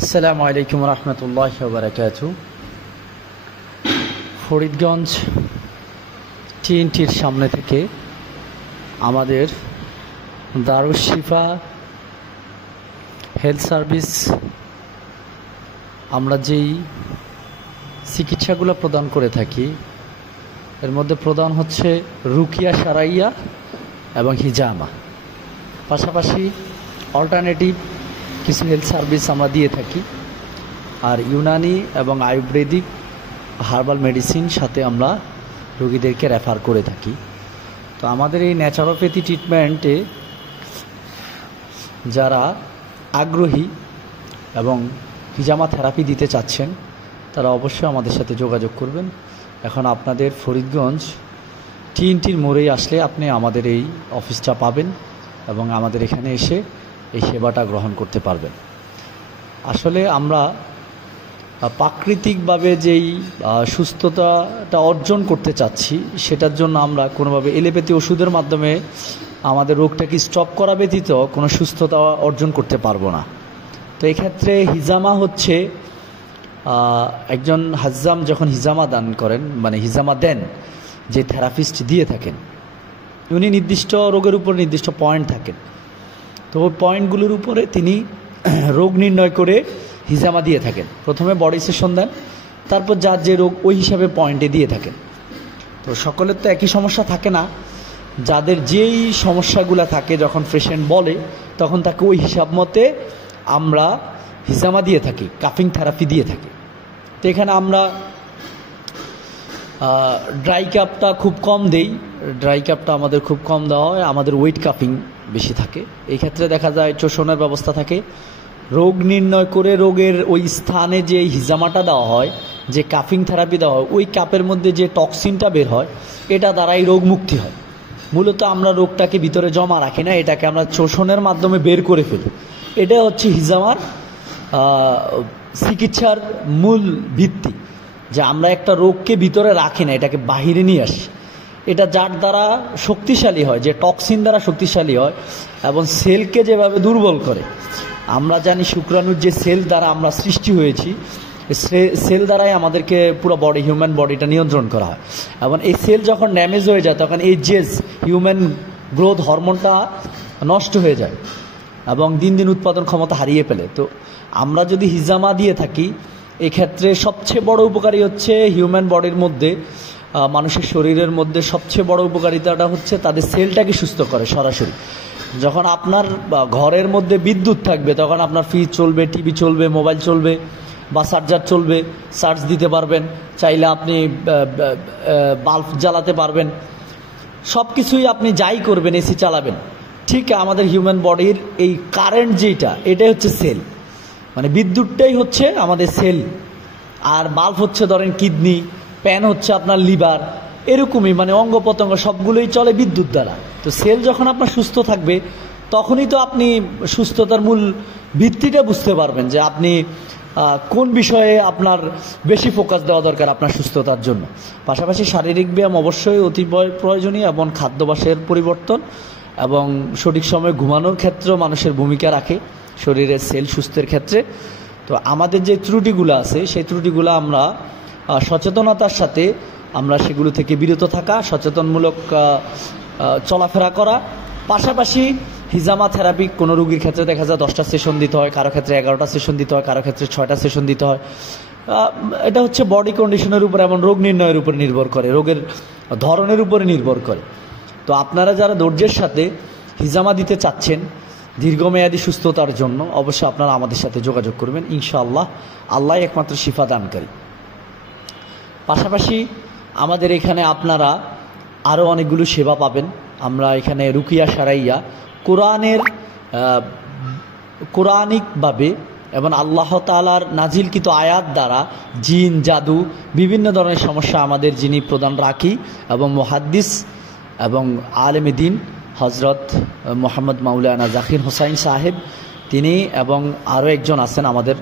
আসসালামু আলাইকুম রহমতুল্লাহ বারাকাতু। ফরিদগঞ্জ টিএনটির সামনে থেকে আমাদের দারুস শিফা হেলথ সার্ভিস আমরা যেই চিকিৎসাগুলো প্রদান করে থাকি এর মধ্যে প্রধান হচ্ছে রুকিয়া সারাইয়া এবং হিজামা, পাশাপাশি অল্টারনেটিভ কিছু হেলথ সার্ভিস আমরা দিয়ে থাকি। আর ইউনানি এবং আয়ুর্বেদিক হার্বাল মেডিসিন সাথে আমরা রোগীদেরকে রেফার করে থাকি। তো আমাদের এই ন্যাচারোপ্যাথি ট্রিটমেন্টে যারা আগ্রহী এবং হিজামা থেরাপি দিতে চাচ্ছেন তারা অবশ্যই আমাদের সাথে যোগাযোগ করবেন। এখন আপনাদের ফরিদগঞ্জ টিএনটির মোড়ে আসলে আপনি আমাদের এই অফিসটা পাবেন এবং আমাদের এখানে এসে এই সেবাটা গ্রহণ করতে পারবেন। আসলে আমরা প্রাকৃতিকভাবে যেই সুস্থতাটা অর্জন করতে চাচ্ছি সেটার জন্য আমরা কোনোভাবে এলোপ্যাথি ওষুধের মাধ্যমে আমাদের রোগটাকে স্টপ করা ব্যতীত কোনো সুস্থতা অর্জন করতে পারবো না। তো এক্ষেত্রে হিজামা হচ্ছে একজন হাজ্জাম যখন হিজামা দান করেন, মানে হিজামা দেন, যে থেরাপিস্ট দিয়ে থাকেন উনি নির্দিষ্ট রোগের উপর নির্দিষ্ট পয়েন্ট থাকেন। তো ওই পয়েন্টগুলোর উপরে তিনি রোগ নির্ণয় করে হিজামা দিয়ে থাকেন। প্রথমে বডি সেশন দেন, তারপর যার যে রোগ ওই হিসাবে পয়েন্টে দিয়ে থাকেন। তো সকলের তো একই সমস্যা থাকে না, যাদের যেই সমস্যাগুলো থাকে যখন পেশেন্ট বলে তখন তাকে ওই হিসাব মতে আমরা হিজামা দিয়ে থাকি, কাফিং থেরাপি দিয়ে থাকি। তো এখানে আমরা ড্রাই কাপটা খুব কম দেই, ড্রাই কাপটা আমাদের খুব কম দেওয়া হয়, আমাদের ওয়েট কাপিং বেশি থাকে। এই ক্ষেত্রে দেখা যায় চোষণের ব্যবস্থা থাকে। রোগ নির্ণয় করে রোগের ওই স্থানে যে হিজামাটা দেওয়া হয়, যে কাফিং থেরাপি দেওয়া হয়, ওই কাপের মধ্যে যে টক্সিনটা বের হয় এটা দ্বারাই রোগ মুক্তি হয়। মূলত আমরা রোগটাকে ভিতরে জমা রাখি না, এটাকে আমরা চোষণের মাধ্যমে বের করে ফেলি। এটা হচ্ছে হিজামার চিকিৎসার মূল ভিত্তি, যে আমরা একটা রোগকে ভিতরে রাখি না, এটাকে বাহিরে নিয়ে আসি। এটা যার দ্বারা শক্তিশালী হয়, যে টক্সিন দ্বারা শক্তিশালী হয় এবং সেলকে যেভাবে দুর্বল করে। আমরা জানি শুক্রাণুর যে সেল দ্বারা আমরা সৃষ্টি হয়েছি, সেল দ্বারাই আমাদেরকে পুরো বডি, হিউম্যান বডিটা নিয়ন্ত্রণ করা হয়। এবং এই সেল যখন ড্যামেজ হয়ে যায় তখন এই জেজ হিউম্যান গ্রোথ হরমোনটা নষ্ট হয়ে যায় এবং দিন দিন উৎপাদন ক্ষমতা হারিয়ে ফেলে। তো আমরা যদি হিজামা দিয়ে থাকি এক্ষেত্রে সবচেয়ে বড় উপকারী হচ্ছে হিউম্যান বডির মধ্যে, মানুষের শরীরের মধ্যে সবচেয়ে বড় উপকারিতাটা হচ্ছে তাদের সেলটাকে সুস্থ করে সরাসরি। যখন আপনার ঘরের মধ্যে বিদ্যুৎ থাকবে তখন আপনার ফ্রিজ চলবে, টিভি চলবে, মোবাইল চলবে বা চার্জার চলবে, চার্জ দিতে পারবেন, চাইলে আপনি বাল্ব জ্বালাতে পারবেন, সব কিছুই আপনি যাই করবেন, এসি চালাবেন। ঠিক আমাদের হিউম্যান বডির এই কারেন্ট যেটা, এটাই হচ্ছে সেল, মানে বিদ্যুৎটাই হচ্ছে আমাদের সেল। আর বাল্ব হচ্ছে ধরেন কিডনি, প্যান হচ্ছে আপনার লিভার, এরকমই মানে অঙ্গ প্রত্যঙ্গ সবগুলোই চলে বিদ্যুৎ দ্বারা। তো সেল যখন আপনার সুস্থ থাকবে তখনই তো আপনি সুস্থতার মূল ভিত্তিটা বুঝতে পারবেন, যে আপনি কোন বিষয়ে আপনার বেশি ফোকাস দেওয়া দরকার আপনার সুস্থতার জন্য। পাশাপাশি শারীরিক ব্যায়াম অবশ্যই অতি প্রয়োজনীয় এবং খাদ্যাভ্যাসের পরিবর্তন এবং সঠিক সময়ে ঘুমানোর ক্ষেত্রেও মানুষের ভূমিকা রাখে শরীরের সেল সুস্থের ক্ষেত্রে। তো আমাদের যে ত্রুটিগুলো আছে সেই ত্রুটিগুলো আমরা সচেতনতার সাথে আমরা সেগুলো থেকে বিরত থাকা, সচেতনমূলক চলাফেরা করা। পাশাপাশি হিজামা থেরাপি কোনো রোগীর ক্ষেত্রে দেখা যায় 10টা সেশন দিতে হয়, কারো ক্ষেত্রে 11টা সেশন দিতে হয়, কারো ক্ষেত্রে 6টা সেশন দিতে হয়। এটা হচ্ছে বডি কন্ডিশনের উপর এবং রোগ নির্ণয়ের উপর নির্ভর করে, রোগের ধরনের উপরে নির্ভর করে। তো আপনারা যারা ধৈর্যের সাথে হিজামা দিতে চাচ্ছেন দীর্ঘমেয়াদী সুস্থতার জন্য অবশ্যই আপনারা আমাদের সাথে যোগাযোগ করবেন। ইনশাআল্লাহ, আল্লাহ একমাত্র শিফা দানকারী। পাশাপাশি আমাদের এখানে আপনারা আরও অনেকগুলো সেবা পাবেন। আমরা এখানে রুকিয়া সারাইয়া কোরআনিকভাবে এবং আল্লাহ তাআলার নাজিলকৃত আয়াত দ্বারা জিন, জাদু, বিভিন্ন ধরনের সমস্যা আমাদের যিনি প্রদান রাখি এবং মুহাদ্দিস এবং আলেমে দ্বীন হজরত মোহাম্মদ মাওলানা জাকির হোসাইন সাহেব, তিনি এবং আরও একজন আছেন আমাদের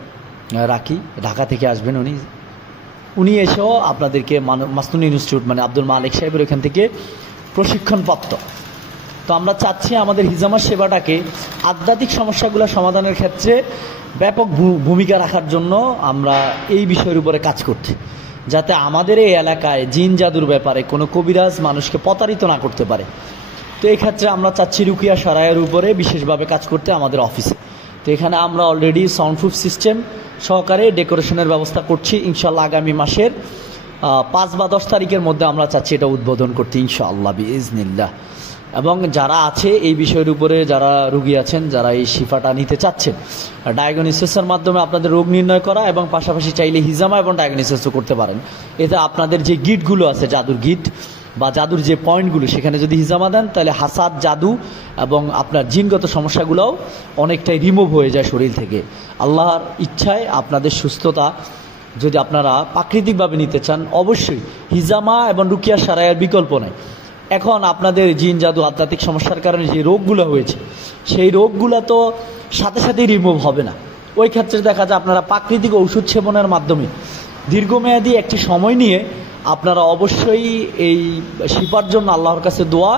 রাখি, ঢাকা থেকে আসবেন উনি এসেও আপনাদেরকে মাসনুন ইনস্টিটিউট মানে আব্দুল মালিক সাহেবের এখান থেকে প্রশিক্ষণপ্রাপ্ত। তো আমরা চাচ্ছি আমাদের হিজামার সেবাটাকে আধ্যাত্মিক সমস্যাগুলো সমাধানের ক্ষেত্রে ব্যাপক ভূমিকা রাখার জন্য আমরা এই বিষয়ের উপরে কাজ করছি, যাতে আমাদের এই এলাকায় জিন জাদুর ব্যাপারে কোনো কবিরাজ মানুষকে প্রতারিত না করতে পারে। তো এই ক্ষেত্রে আমরা চাচ্ছি রুকিয়া সারাইয়ের উপরে বিশেষভাবে কাজ করতে আমাদের অফিসে। তো এখানে আমরা অলরেডি সাউন্ডপ্রুফ সিস্টেম সহকারে ডেকোরেশনের ব্যবস্থা করছি। ইনশাআল্লাহ আগামী মাসের 5 বা 10 তারিখের মধ্যে আমরা চাচ্ছি এটা উদ্বোধন করতে ইনশাআল্লাহ বিইজনিল্লাহ। এবং যারা আছে এই বিষয়ের উপরে, যারা রুগী আছেন, যারা এই শিফাটা নিতে চাচ্ছেন, ডায়াগনোসিসের মাধ্যমে আপনাদের রোগ নির্ণয় করা এবং পাশাপাশি চাইলে হিজামা এবং ডায়াগনোসিসও করতে পারেন। এতে আপনাদের যে গিটগুলো আছে, জাদুর গিট বা জাদুর যে পয়েন্টগুলো, সেখানে যদি হিজামা দেন তাহলে হাসাদ, জাদু এবং আপনার জিনগত সমস্যাগুলোও অনেকটাই রিমুভ হয়ে যায় শরীর থেকে। আল্লাহর ইচ্ছায় আপনাদের সুস্থতা যদি আপনারা প্রাকৃতিকভাবে নিতে চান, অবশ্যই হিজামা এবং রুকিয়া সারাইয়ের বিকল্প নেই। এখন আপনাদের জিন জাদু আধ্যাত্মিক সমস্যার কারণে যে রোগগুলো হয়েছে, সেই রোগগুলো তো সাথে সাথেই রিমুভ হবে না। ওই ক্ষেত্রে দেখা যায় আপনারা প্রাকৃতিক ঔষধ সেবনের মাধ্যমে দীর্ঘমেয়াদী একটি সময় নিয়ে আপনারা অবশ্যই এই শিফার জন্য আল্লাহর কাছে দোয়া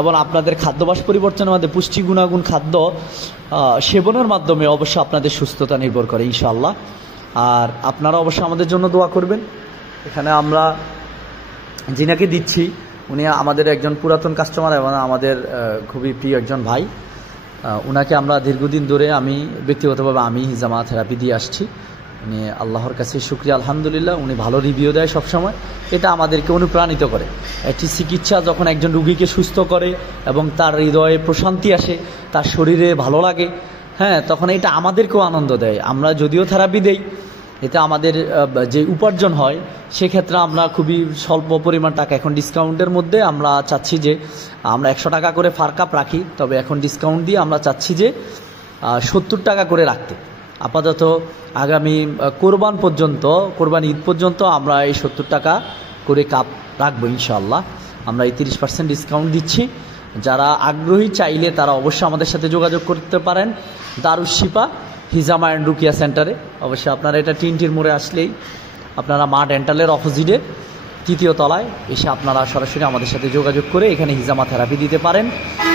এবং আপনাদের খাদ্যাভ্যাস পরিবর্তনের মধ্যে পুষ্টি গুণাগুণ খাদ্য সেবনের মাধ্যমে অবশ্যই আপনাদের সুস্থতা নির্ভর করে ইনশাআল্লাহ। আর আপনারা অবশ্যই আমাদের জন্য দোয়া করবেন। এখানে আমরা যিনাকে দিচ্ছি উনি আমাদের একজন পুরাতন কাস্টমার এবং আমাদের খুবই প্রিয় একজন ভাই। উনাকে আমরা দীর্ঘদিন ধরে আমি ব্যক্তিগতভাবে হিজামা থেরাপি দিয়ে আসছি। উনি আল্লাহর কাছে শুকরিয়া, আলহামদুলিল্লাহ, উনি ভালো রিভিউ দেয় সবসময়। এটা আমাদেরকে অনুপ্রাণিত করে। একটি চিকিৎসা যখন একজন রুগীকে সুস্থ করে এবং তার হৃদয়ে প্রশান্তি আসে, তার শরীরে ভালো লাগে, হ্যাঁ, তখন এটা আমাদেরকেও আনন্দ দেয়। আমরা যদিও থেরাপি দেই, এতে আমাদের যে উপার্জন হয় সেক্ষেত্রে আমরা খুবই স্বল্প পরিমাণ টাকা, এখন ডিসকাউন্টের মধ্যে আমরা চাচ্ছি যে আমরা 100 টাকা করে ফার কাপ রাখি, তবে এখন ডিসকাউন্ট দিয়ে আমরা চাচ্ছি যে 70 টাকা করে রাখতে। আপাতত আগামী কোরবানি ঈদ পর্যন্ত আমরা এই 70 টাকা করে কাপ রাখবো ইনশাআল্লাহ। আমরা এই 30% ডিসকাউন্ট দিচ্ছি। যারা আগ্রহী চাইলে তারা অবশ্যই আমাদের সাথে যোগাযোগ করতে পারেন দারুস শিফা হিজামা অ্যান্ড রুকিয়া সেন্টারে। অবশ্যই আপনারা এটা টিনটির মোড়ে আসলেই আপনারা মা ডেন্টালের অপোজিটে 3য় তলায় এসে আপনারা সরাসরি আমাদের সাথে যোগাযোগ করে এখানে হিজামা থেরাপি দিতে পারেন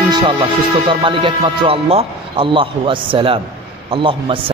ইনশাআল্লাহ। সুস্থতার মালিক একমাত্র আল্লাহ। আল্লাহু আসসালাম। আল্লাহুম্মা